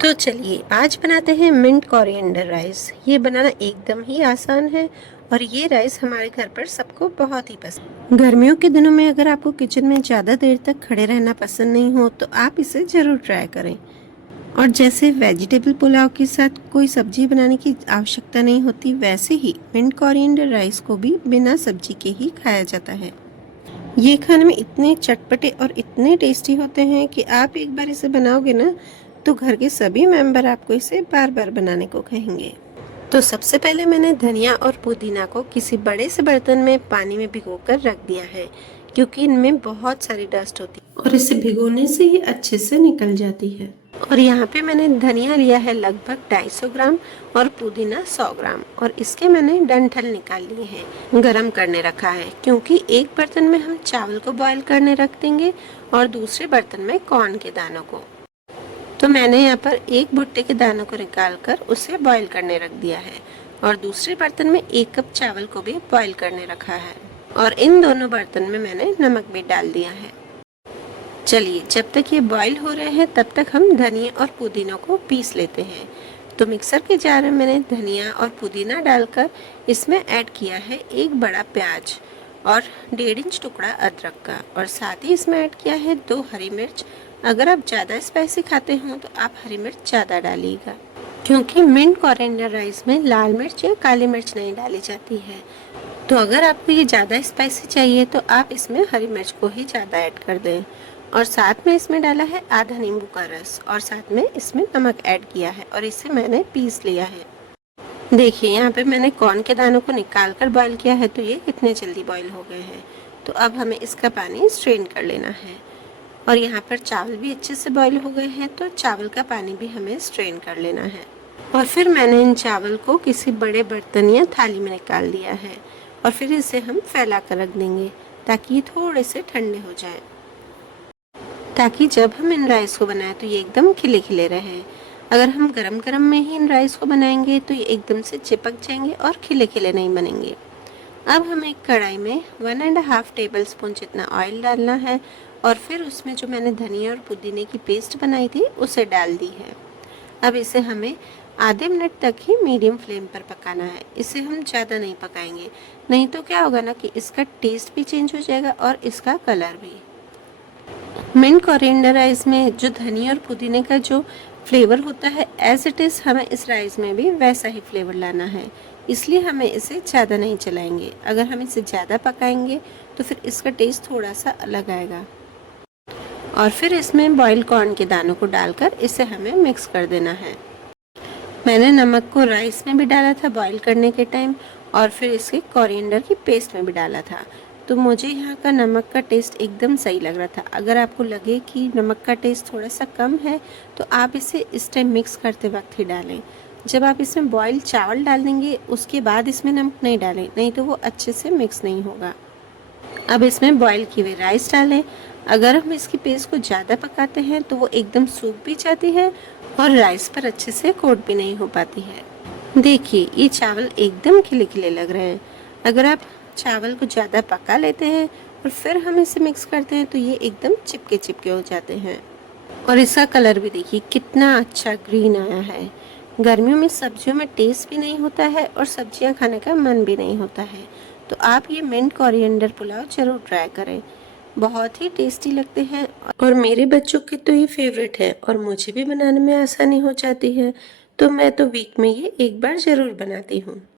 तो चलिए आज बनाते हैं मिंट कोरिएंडर राइस। ये बनाना एकदम ही आसान है और ये राइस हमारे घर पर सबको बहुत ही पसंद। गर्मियों के दिनों में अगर आपको किचन में ज़्यादा देर तक खड़े रहना पसंद नहीं हो तो आप इसे ज़रूर ट्राई करें। और जैसे वेजिटेबल पुलाव के साथ कोई सब्जी बनाने की आवश्यकता नहीं होती, वैसे ही मिंट कोरिएंडर राइस को भी बिना सब्जी के ही खाया जाता है। ये खाने में इतने चटपटे और इतने टेस्टी होते हैं कि आप एक बार इसे बनाओगे ना तो घर के सभी मेंबर आपको इसे बार बार बनाने को कहेंगे। तो सबसे पहले मैंने धनिया और पुदीना को किसी बड़े से बर्तन में पानी में भिगोकर रख दिया है, क्योंकि इनमें बहुत सारी डस्ट होती है और इसे भिगोने से ये अच्छे से निकल जाती है। और यहाँ पे मैंने धनिया लिया है लगभग 250 ग्राम और पुदीना 100 ग्राम, और इसके मैंने डंठल निकाल लिए हैं। गरम करने रखा है क्योंकि एक बर्तन में हम चावल को बॉईल करने रख देंगे और दूसरे बर्तन में कॉर्न के दानों को। तो मैंने यहाँ पर एक भुट्टे के दानों को निकाल कर उसे बॉईल करने रख दिया है और दूसरे बर्तन में 1 कप चावल को भी बॉईल करने रखा है, और इन दोनों बर्तन में मैंने नमक भी डाल दिया है। चलिए जब तक ये बॉईल हो रहे हैं तब तक हम धनिया और पुदीना को पीस लेते हैं। तो मिक्सर के जार में मैंने धनिया और पुदीना डालकर इसमें ऐड किया है 1 बड़ा प्याज और 1.5 इंच टुकड़ा अदरक का, और साथ ही इसमें ऐड किया है 2 हरी मिर्च। अगर आप ज़्यादा स्पाइसी खाते हो तो आप हरी मिर्च ज़्यादा डालिएगा, क्योंकि मिंट कोरिएंडर राइस में लाल मिर्च या काली मिर्च नहीं डाली जाती है। तो अगर आपको ये ज़्यादा स्पाइसी चाहिए तो आप इसमें हरी मिर्च को ही ज़्यादा ऐड कर दें। और साथ में इसमें डाला है आधा नींबू का रस, और साथ में इसमें नमक ऐड किया है और इसे मैंने पीस लिया है। देखिए यहाँ पे मैंने कॉर्न के दानों को निकाल कर बॉईल किया है, तो ये कितने जल्दी बॉईल हो गए हैं। तो अब हमें इसका पानी स्ट्रेन कर लेना है। और यहाँ पर चावल भी अच्छे से बॉईल हो गए हैं, तो चावल का पानी भी हमें स्ट्रेन कर लेना है। और फिर मैंने इन चावल को किसी बड़े बर्तन या थाली में निकाल दिया है, और फिर इसे हम फैला कर रख देंगे ताकि ये थोड़े से ठंडे हो जाए, ताकि जब हम इन राइस को बनाएं तो ये एकदम खिले खिले रहे। अगर हम गरम गरम में ही इन राइस को बनाएंगे तो ये एकदम से चिपक जाएंगे और खिले खिले नहीं बनेंगे। अब हमें एक कढ़ाई में 1.5 टेबल स्पून जितना ऑयल डालना है, और फिर उसमें जो मैंने धनिया और पुदीने की पेस्ट बनाई थी उसे डाल दी है। अब इसे हमें आधे मिनट तक ही मीडियम फ्लेम पर पकाना है। इसे हम ज़्यादा नहीं पकाएंगे, नहीं तो क्या होगा ना कि इसका टेस्ट भी चेंज हो जाएगा और इसका कलर भी। मिंट कोरिएंडर राइस में जो धनिया और पुदीने का जो फ्लेवर होता है, एज इट इज़ हमें इस राइस में भी वैसा ही फ्लेवर लाना है, इसलिए हमें इसे ज़्यादा नहीं चलाएंगे। अगर हम इसे ज़्यादा पकाएंगे तो फिर इसका टेस्ट थोड़ा सा अलग आएगा। और फिर इसमें बॉइल्ड कॉर्न के दानों को डालकर इसे हमें मिक्स कर देना है। मैंने नमक को राइस में भी डाला था बॉईल करने के टाइम, और फिर इसके कोरिएंडर की पेस्ट में भी डाला था। तो मुझे यहाँ का नमक का टेस्ट एकदम सही लग रहा था। अगर आपको लगे कि नमक का टेस्ट थोड़ा सा कम है तो आप इसे इस टाइम मिक्स करते वक्त ही डालें। जब आप इसमें बॉइल्ड चावल डाल देंगे उसके बाद इसमें नमक नहीं डालें, नहीं तो वो अच्छे से मिक्स नहीं होगा। अब इसमें बॉईल की हुई राइस डालें। अगर हम इसकी पेस्ट को ज़्यादा पकाते हैं तो वो एकदम सूख भी जाती है और राइस पर अच्छे से कोट भी नहीं हो पाती है। देखिए ये चावल एकदम खिले खिले लग रहे हैं। अगर आप चावल को ज़्यादा पका लेते हैं और फिर हम इसे मिक्स करते हैं तो ये एकदम चिपके चिपके हो जाते हैं। और इसका कलर भी देखिए कितना अच्छा ग्रीन आया है। गर्मियों में सब्जियों में टेस्ट भी नहीं होता है और सब्जियां खाने का मन भी नहीं होता है। तो आप ये मिंट कोरिएंडर पुलाव ज़रूर ट्राई करें, बहुत ही टेस्टी लगते हैं। और मेरे बच्चों के तो ये फेवरेट है और मुझे भी बनाने में आसानी हो जाती है। तो मैं तो वीक में ये एक बार ज़रूर बनाती हूँ।